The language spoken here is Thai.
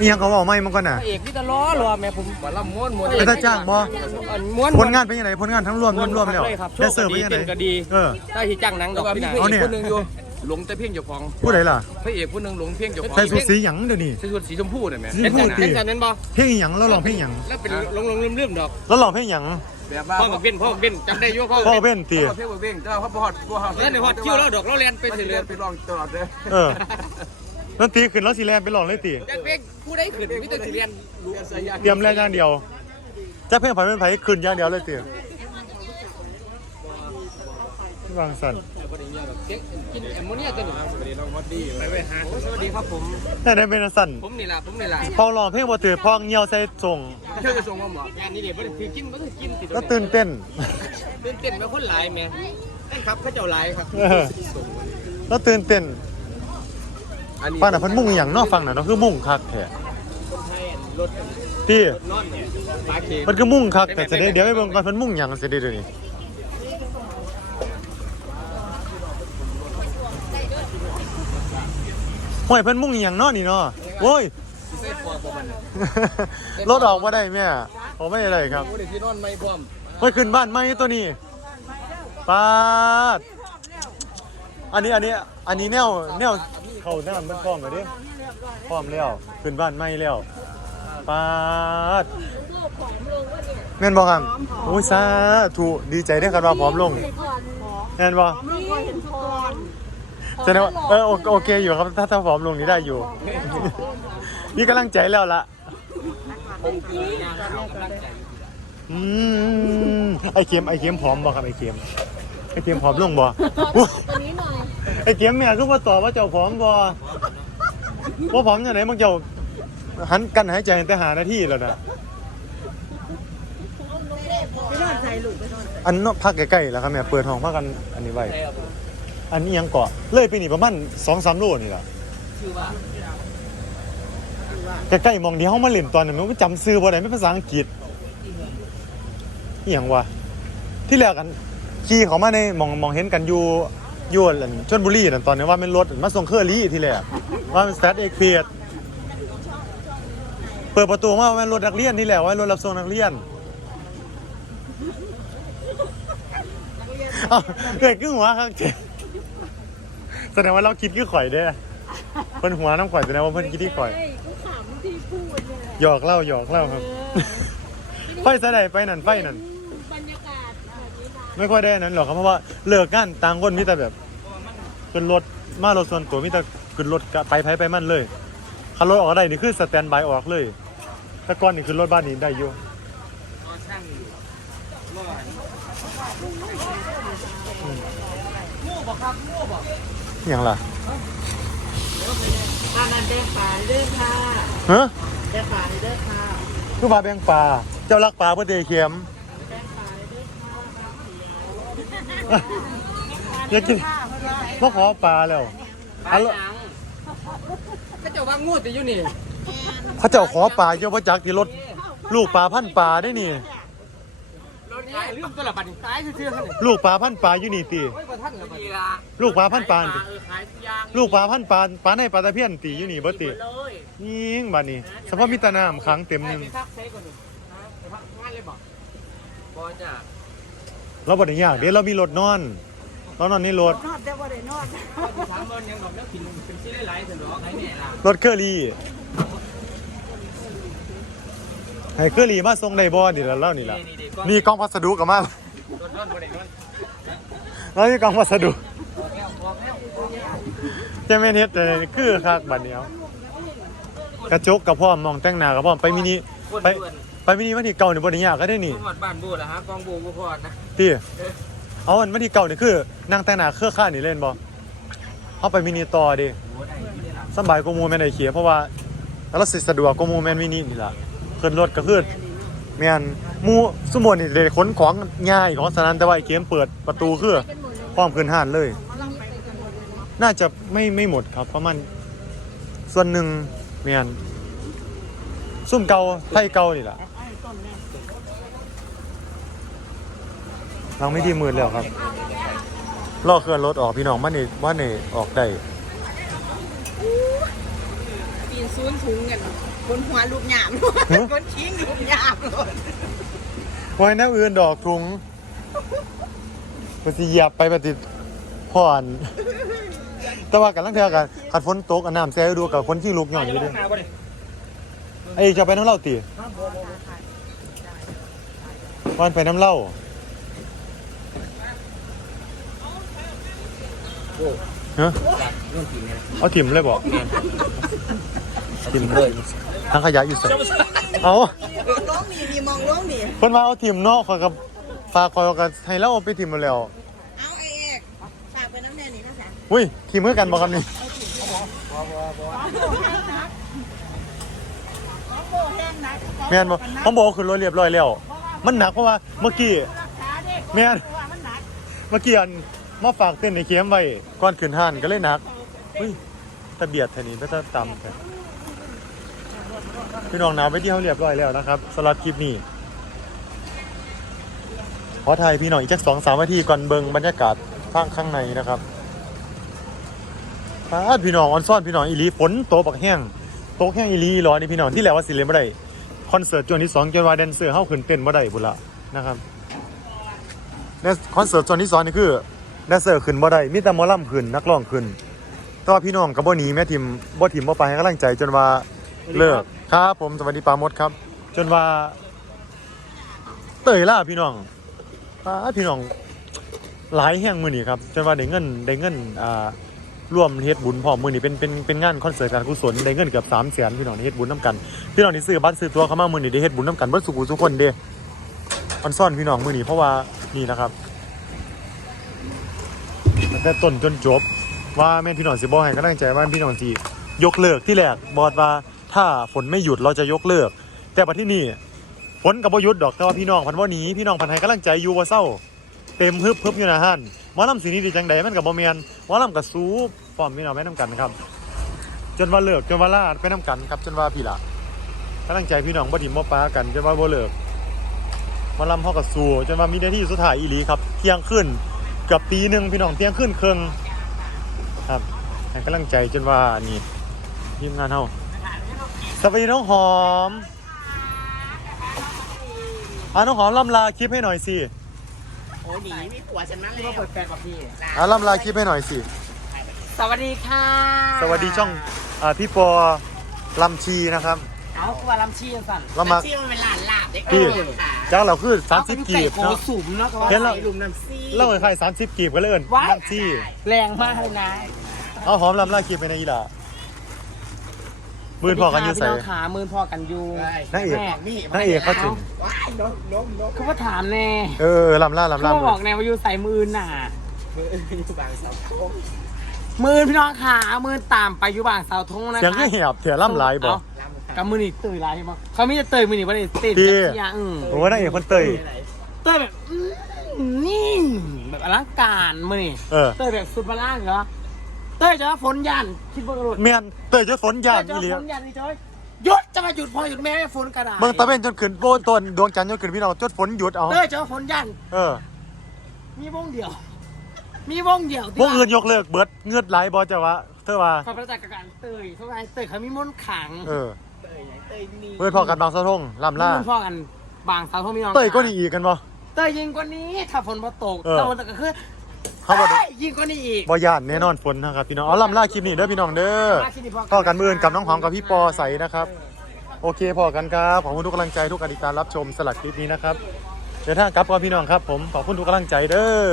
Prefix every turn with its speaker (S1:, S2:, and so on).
S1: อีหยังเขาบอกไม่มันก่อนน่ะ
S2: พระเอกพี่ตะล้อรอแม่ผม
S3: หมอลำม้วนม้วน
S1: เป็นตาจ้างบ่
S2: อันม้วน
S1: ผลงานเป็นยังไงผลงานทั้งรวมรวมรวมแล้ว
S2: เลยครับ
S1: ได้เสิร์ฟเป็นยังไง
S2: โชคก็ดี
S1: เออ
S2: ได้ที่จ้างหนังด
S3: แล้
S2: อ
S3: ว
S2: ก
S3: ก็
S2: พี่
S3: มี
S2: นา
S3: พระ
S1: เอา
S3: เอ
S1: เนี่
S3: ก
S1: ย
S3: คนหนึ่งอยู่หลงแต่เพียงเจ้าของ
S1: ผู้ใดล่ะ
S3: พระเอกคนหนึ่งหลงเพียงเจ้าของ
S1: ใส่สูทสีหยังเดี๋ยวนี้
S3: ใส่ชุดสีชมพูน่ะแม่
S1: สี
S2: เห็น
S1: พู
S2: กัน
S1: ดดิ
S2: เห็นกันนั้นบ่
S1: เพลงอีหยังแล้วร้องเพลงหยัง
S2: แล้วเป็นลงลงลืมลืมๆดอก
S1: แล้วร้องเพลงหยัง
S3: แบบว่า
S2: พ่อกับเบนพ่อกับเบนจำได้อยุ่พ่อ
S1: พ่อ
S2: กับเบน
S1: เบ้นตี
S3: เขาเพียงว่าเบ้งแต่ว่าเขาบอดบัวหา
S2: แล้วในฮอดคิวแล้วดอกเราเรียนไป
S3: ไป
S2: เสิ
S3: สิ
S2: เล
S3: เรีย
S2: ย
S3: นไปลองตลอดเลย
S1: เออ ดนตรีขึ้นแล้วสีแลนไปร้องเลยตี
S2: จักเพลงผู้ใดขึ้นมิตรสิเรียน
S3: รู้สายยาง
S1: เตรียมแรงอย่างเดียวจะเพลงไผ่เป็นไผ่ขึ้นอย่างเดียวเลยตีวางสัน
S2: บ่ได้เงี้ยดอกเจ๊กินแอมโมเนียตัวนี้
S3: สวัสดีน้องวัดดี
S2: ไปไปหาสวัสดีครับผม
S1: แต่ได้เป็นสัน
S2: ผมนี่ล่ะผมนี่ล่ะ
S1: พอร้องเพลงบ่ตื่นพอเงียวใส่ส่ง
S3: เชื่อจะส่งมาหมองา
S2: นนี้เดี๋ยวบ่ได้ถือกินบ่ได้กินติด
S1: แล้วตื่นเต้น
S2: ตื่นเต้นไปคนหลายแม่นั่นครับเขาเจ้าหลายครับ
S1: เออแล้วตื่นเต้น
S3: อันนี้
S1: ฟังน่ะเพิ่นมุ่งอหย่างเนอกฟังน่ะเนาะคือมุ่งคักแท้
S2: คนไทยรถ
S1: ที่
S2: นอนเนี่ยปลาเค็ม
S1: มันคือมุ่งคักแต่จะได้เดี๋ยวให้เบิ่งก่อนเพิ่นมุ่งหยังสิได้เดี๋ยวนี้ห่วยเพิ่นมุ่งอหยังเนาะนี่เนาะโอ้ย
S3: ใส่ปอกบ่มัน
S1: รถออกมาได้แม่ผมไม่ได้ครับ
S3: โอ้เด็กที่นอนไม่พร้อม
S1: ไปขึ้นบ้านไหมตัวนี้ปาด อันนี้อันนี้อันนี้แนวแนวเขาหน้ามันพร้อมแล้วเดิพร้อมแล้วขึ้นบ้านไหมแล้วปาดแม่นบอกครับโอ้ยสาธุดีใจได้อครับว่าพร้อมลงแม่นบอก
S4: นี่เห็นพร
S1: แสดงว่าเออโอโอเคอยู่ครับถ้าถ้าพร้อมลงนี้ได้อยู่ นี่กำลังใจแล้วล่ะ
S2: ผมคืองานข่าวกำลังใจ
S1: อืมไอเค็มไอเค็มพร้อมบ่ครับไอเค็มไอเค็มพร้อมลงบ่
S4: ตัวนี้หน่อย
S1: ไอเค็มแม่คือว่าตอบว่าเจ้าพร้อมบ่ว่าพร้อมยังไงมึงเจ้าหันกันหายใจแต่หาหน้าที่แล้วนะ
S4: ไปนอนใส่ลูกไปนอน
S1: อันเนาะพักใกล้ๆแล้วครับแม่เปิดห้องพักกันอันนี้ไว้อันนี้ยังเกาะเลยไปนี่ประมาณสองสามโลนี่ล่ะ
S2: ชื่อว่า
S1: ใกล้ๆมองที่เฮามาเล่นตอนนั้นมันจำซื้อบ่ได้เป็นภาษาอังกฤษอีหยังวะที่แรกกันขี่เขามาในมองมองเห็นกันอยู่ อยู่อั่นชลบุรีนั่นตอนนี้ว่าเป็นรถมาส่งเคอรี่ที่แรกว่าเป็นสแตทเอกเพียดเปิดประตูมาว่าเป็นรถนักเรียนที่แรกว่าเป็นรถรับส่งนักเรียนเอ้าเกิดขึ้นหัวข้างเจ๊แสดงว่าเราคิดคือข่อยเด้อเพิ่นหัวน้ำข่อยแสดงว่าเพิ่นคิดที่ข่อย
S4: เฮ้ยก็ขำที่พูดเนี่ย
S1: หยอกเล่าหยอกเล่าครับ ไฟสะใดไปนั่นไฟนั่น
S4: บ
S1: ไม่ค่อยได้อันนั้นหรอกครับเพราะว่าเลิกงานต่างคนมีแต่แบบขึ้นรถมารถส่วนตัวมีแต่ขึ้นรถกะไปไผไปมันเลยคันรถออกได้นี่คือสแตนบายออกเลยถ้าก่อนนี่ขึ้นรถบ้านนี้ได้อยู่
S2: ก็ช่างอยู่มู่บอกครับมู่อก
S1: อหย่างล่ะ
S4: ทานนันเด้ฝาเด้อค่ะ
S1: ฮะ
S4: เด้ฝาเด้อค่ะ
S1: คือปลาแบงปลาเจ้ารักปลาเพื่อเตะเข็ม
S4: แดงฝาเด้อค่ะ
S1: อยากกินมาขอปลาแล้ว
S2: ปลาหยังก็จะว่างูติอยู่นี่
S1: เขาเจ้าขอปลาเยอะประจักที่รถลูกปลาพันปลาได้นี่
S2: รถขายลืมตัวละบัดนี้ตายซื่อๆหั่นนี่
S1: ลูกปลาพันปลาอยู่นี่ตี
S2: โอ้ยบ่ทันละบัดนี้
S1: ลูกปลาพันปลาติ
S2: เออขายทุกอย่าง
S1: ลูกปลาพันปลาปลาในปลาตะเพียนตีอยู่นี่บ่ติ
S2: เลย
S1: ยิงบาดนี้เฉพาะมีแตะน้ำขังเต็มหนึง
S2: ไปพักใช้ก่อนนี่ฮะไปพักงานเลยบอกบ่จ้ะ
S1: เราบ่ได้ยากเดี๋ยวเรามีรถนอน เรานอนในรถ
S4: นอนแต่ว่าได้นอน
S2: ถามเบิ่นยังดอกแล้วกินเป็นสิหลายๆซั่นดอกให้แม่ล่ะ
S1: รถเคอรี่ให้เคอรี่มาส่งได้บ่นี่ล่ะเล่านี่ล่ะ
S2: นี่ๆๆ
S1: นี่กล่องพัสดุก็มา
S2: รถนอนบ่ได้นอน
S1: แล้วนี่กล่องพัสดุ
S2: บอกแล้วบอกแล้ว
S1: จะแม่นเฮ็ดแต่คือคักบัดนี้เอากระจกกับพร้อมมองแต่งหน้ากับพร้อมไปมินิไป ไปมินิวันที่เก่านี่บ่ได้ยากก็ได้นี่
S2: จังหวัดบ้านบูดนะฮะกองบูบ่พอดนะ
S1: ติเอาอันวันที่เก่านี่คือนั่งแต่งหน้าเครือข่ายนี่เล่นบ่เอาไปมินิต่อดิ
S2: โอ้ได้ที่นี่ล่ะ
S1: สำบายกว่าหมูแม่นไอ้เขียเพราะว่าเราสิสะดวกกว่าหมูแม่นมินินี่ล่ะขึ้นรถก็คือแม่นหมูสมมุตินี่ได้ขนของง่ายของสนั้นแต่ว่าไอ้เกมเปิดประตูคือพร้อมขึ้นห้านเลย น่าจะไม่ไม่หมดครับประมาณส่วนหนึ่งแม่นซุ่มเก่าไทยเก่านี่ล่ะ ลังไม่ดีมืดแล้วครับรอเคลื่อนรถออกพี่น้องมันนี่ว่านี่ออกได้
S4: ปีกินซูนถุงกันคนหัวลูกหยามคนทิ้งลูกหยามเลย
S1: ไว้แนวอื่นดอกทุงปฏิเหยียบไปปฏิผ่อนแต่ว่ากันลังเทือกันขัดฝนตกอันน้ำแซ่ดูกับคนที่ลุกหย่อนอยู่ด้วย
S5: หนาบ่ดิ
S1: ไอ้จะไปน้ำเหล่าตีวันไปน้ำเหล่า
S2: โอ้
S1: ฮะ
S2: เรื่องจริงเลยนะ
S1: เอาถิ่มเลยบอก
S2: จริงเลย
S1: ทั้งขยะอยู่ใส่เอา
S4: ร้องนี่ดีมองร้องนี่
S1: เพิ่นมาเอาถิ่มเนาะคอยกับฝากคอยกับให้เราเอาไปถิ่มมาแล้ว
S4: เอาไอ้เอกฝากไปน้ำแดงนี่นะจ๊ะ
S1: อุ้ยถิ่มเมื่อกันบอกกันนี่
S4: โบแห้งนะ
S1: แม่นบ่ผมบอกว่าขึ้นรถเรียบร้อยแล้ว มันหนักเพราะว่าเมื่อกี้แม่น
S4: มันหนัก
S1: เมื่อกี้อัน มาฝากเต้นในเคียมไว้ก่อนขึ้นห้านก็เลยหนักอุ้ยตะเบียดแถวนี้ก็จะต่ำแท้พี่น้องหนาวไปที่เขาเรียบร้อยแล้วนะครับสำหรับคลิปนี้ขอถ่ายพี่น้องอีกจักสองสามนาทีก่อนเบิงบรรยากาศข้างข้างในนะครับป้าดพี่น้องออนซ่อนพี่น้องอีลีฝนโตกบักแห้งโตกแห้งอีลีร้อนนี่พี่น้องที่แล้วว่าสิเล่นบ่ได้คอนเสิร์ตจนที่สองจนว่าแดนเซอร์เฮาขึ้นเต้นบ่ได้บุละนะครับในคอนเสิร์ตโซนที่สองนี่คือ แดนเซอร์ขึ้นบ่ได้มีแต่หมอลำขึ้นนักร้องขึ้นแต่ว่าพี่น้องกับบ่หนีแม่ทีมบ่ทีมบ่ไปให้กำลังใจจนว่าเลิกครับผมสวัสดีปราโมดครับ จนว่าเตยล่าพี่น้องป้าดพี่น้องหลายแห่งมื้อนี้ครับจนว่าได้เงินได้เงินอ่าร่วมเฮ็ดบุญพร้อมมื้อนี้เป็นเป็นเป็นงานคอนเสิร์ตการกุศลได้เงินเกือบ3แสนพี่น้องที่เฮ็ดบุญนํกันพี่น้องที่ซื้อบัตรซื้อตั๋วเข้ามามื้อนี้ได้เฮ็ดบุญนํกันเบิดสุขุทุกคนเด้ออนซ่อนพี่น้องมื้อนี้เพราะว่านี่นะครับ ตั้งแต่ต้นจนจบ ว่าแม่พี่น้องสิบ่ให้กำลังใจว่าพี่น้องสิยกเลิกที่แรกบอดว่าถ้าฝนไม่หยุดเราจะยกเลิก แต่บัดที่นี่ฝนกับบ่หยุดดอกแต่ว่าพี่น้องพันบ่หนีพี่น้องพันให้กำลังใจอยู่บ่เศร้า เต็มฮึบฮึบอยู่นะฮั่นหมอลำสีนี้ดีจังใดมันกับบ่แม่นมอลำกับซูปฟอร์มพี่น้องไปนํกันครับ จนว่าเลิกจนว่าลาไปนํกันครับ จนว่าพี่ละกำลังใจพี่น้องบ่ถิ่มบ่ปากันจนว่าบ่เลิกมอลำเฮากับสู้จนว่ามีหน้าที่สุดท้ายอีหลีครับเที่ยงคืน เกือบปีหนึ่งพี่น้องเที่ยงขึ้นเครื่องครับให้กำลังใจจนว่านี่ทีมงานเฮาสวัสดีน้องหอมอ่าน้องหอมล่ำลาคลิปให้หน่อยสิ
S4: โอ้หนีมีผัวฉันนั่น
S5: ที่
S4: แล้
S5: มาวเปิดแฟนกับพี่
S1: อ่าล่ำลาคลิปให้หน่อยสิ
S5: สวัสดีค่ะ
S1: สวัสดีช่องอ่าพี่ปอลำชีนะครับ
S5: เอาคือว่าลำชีสั่น
S1: เรามา
S4: ชื่อมันเป็นหลานลาบเด็ก
S1: พี่
S4: เออค่ะ
S1: จ้างเราคือสามสิบกีบ
S5: เนาะ
S1: เนาะ
S5: สุ่มเนาะก็ว่า
S1: เห็นแล้ว
S5: ใส่ลุมน้ำซี
S1: เล่าให้ใครสามสิบกีบกันเลยเอิญ
S5: ว้าย
S1: ลำชี
S5: แรงมากเลยนะ
S1: เอาหอมลำลาคลิปไปในอีหล่ะมือพอกันอยู่ใส่
S5: พี่น้องขามือพอกันอยู่
S1: นางเอก
S5: แม่
S1: นางเอกเขาถึง
S4: ว้ายล้มล้มล้ม
S5: คือว่าถามแน่
S1: เออลำล่าลำ
S5: คือ
S1: ล่า
S5: ว่าบอกแน่ว่าอยู่ใส่มือน่ะ
S4: มืออยู่บางเสาโค้ง
S5: มือพี่น้องขามือตามไปอยู่บางเสาธงนะคะ
S1: เสียงก็เหียบเถียล่ำลายบอก
S5: เา กับมือนี่ตื่นลายใช่ไหมเขาไม่จะตื่นมือนี่ว่าได้ตื่น
S1: พี่
S5: จากที่ยังอืม
S1: โอ้นางเอกคนเตย
S5: เต้ยแบบอื้อนี่แบบอลังการมือนี่
S1: เออ
S5: เต้ยแบบสุดพลังเหรอเต้ยจะว่าฝนยันคิดว่ากระโดด
S1: เมียนเตยจะฝนหยา
S5: เต้
S1: ด
S5: ยจะ
S1: อี
S5: ว่า
S1: เลีย
S5: ฝนยันนี่จ้อยหยุดจะมาหยุดพอหยุดแม่ให้ฝนกระดาษ
S1: เบิ่งตะเวนจนขึ้นโบนต้นดวงจันทร์จนขึ้นพี่น้องจนฝนหยุดเอา
S5: เต้ยจะว่าฝนยัน
S1: เออ
S5: มีวงเดียว มีวงเดียว
S1: พวกอื่นยกเลิกเบิดเงือดไหลบอจะวะเธอว่า
S5: ขอประจักษ์กับการเต้ยเขาไงเต้ยเขามีมนต์ขลัง
S1: เออ
S4: เตยเตยนี่
S1: เพื่อนพอกันบางสะทงลำล่า
S5: มีมนต์พ่อกันบางสาวพ่อมีน้อง
S1: เตยก็ดีอีกกันบ่
S5: เต้ยยิงกว่านี้ ถ้าฝนมาตก
S1: เออ
S5: แต่วันตกก็คือ
S1: เขาบอก
S5: เต้ยยิงกว่านี้อีก
S1: บ่ย่านแน่นอนฝนนะครับพี่น้องเอาลำล่าคลิปนี้เด้อพี่น้องเด้อต่อกันมืออื่นกับน้องหอมกับพี่ปอใสนะครับ โอเคพอกันครับขอบคุณทุกกำลังใจทุกการติดตามรับชมสลัดคลิปนี้นะครับเดี๋ยวถ้ากลับก่อนพี่น้องครับ ผมขอบคุณทุกกำลังใจเด้อ